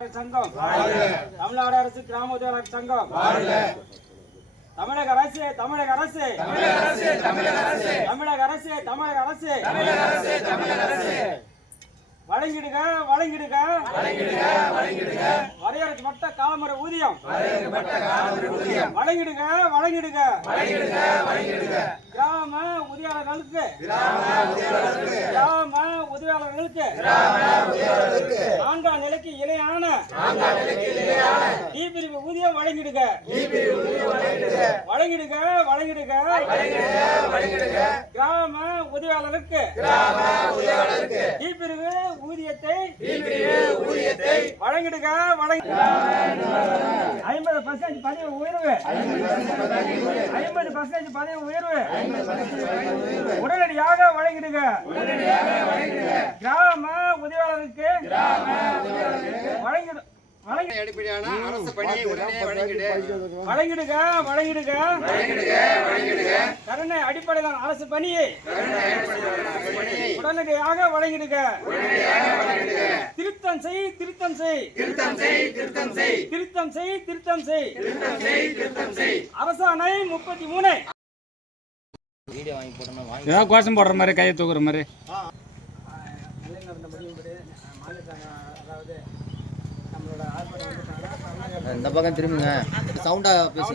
சங்கம். தமிழ்நாடு அரசு கிராம உதவியாளர் சங்கம். தமிழக அரசு தமிழக அரசு. தமிழக அரசு தமிழக அரசு. தமிழக அரசு தமிழக அரசு தமிழக அரசு தமிழக அரசு வழங்கிடுங்க வழங்கிடுங்க வழங்கிடுக வழங்கிடுக. வரையறுக்கப்பட்ட காலமுறை ஊதியம். வரையறுக்கப்பட்ட காலமுறை ஊதியம் வழங்கிடுக வழங்கிடுக. வழங்கிடுக வழங்கிடுக கிராம உதவியாளர்களுக்கு. கிராம உதவியாளர்களுக்கு. கிராம டி பிரிவு ஊதியம் வழங்கிடுக வழங்கிடுக வழங்கிடுக கிராம உதவியாளருக்கு. டி பிரிவு ஊதியத்தை வழங்கிடுக வழங்கி ஐம்பது பர்சன்ட் பதவி உயர்வு. ஐம்பது பர்சன்ட் பதவி உயர்வு. உடனடியாக வழங்கிடுக கிராம உதவியாளருக்கு அடிப்படையான அரசு பணியை உடனே வழங்கிடு. வழங்கிடுக வழங்கிடுக கருணை அடிப்படையிலான அரசு பணியை உடனடியாக வழங்கிடுக திருத்தம் செய் திருத்தம் செய். திருத்தம் செய் திருத்தம் செய். திருத்தம் செய் திருத்தம் செய். திருத்தம் செய் திருத்தம் செய். அரசாணை முப்பத்தி மூணு. ஏதாவது கோஷம் போடுற மாதிரி கையை தூக்குற மாதிரி. இந்த பக்கம் திரும்புங்க. சவுண்டா பேசி.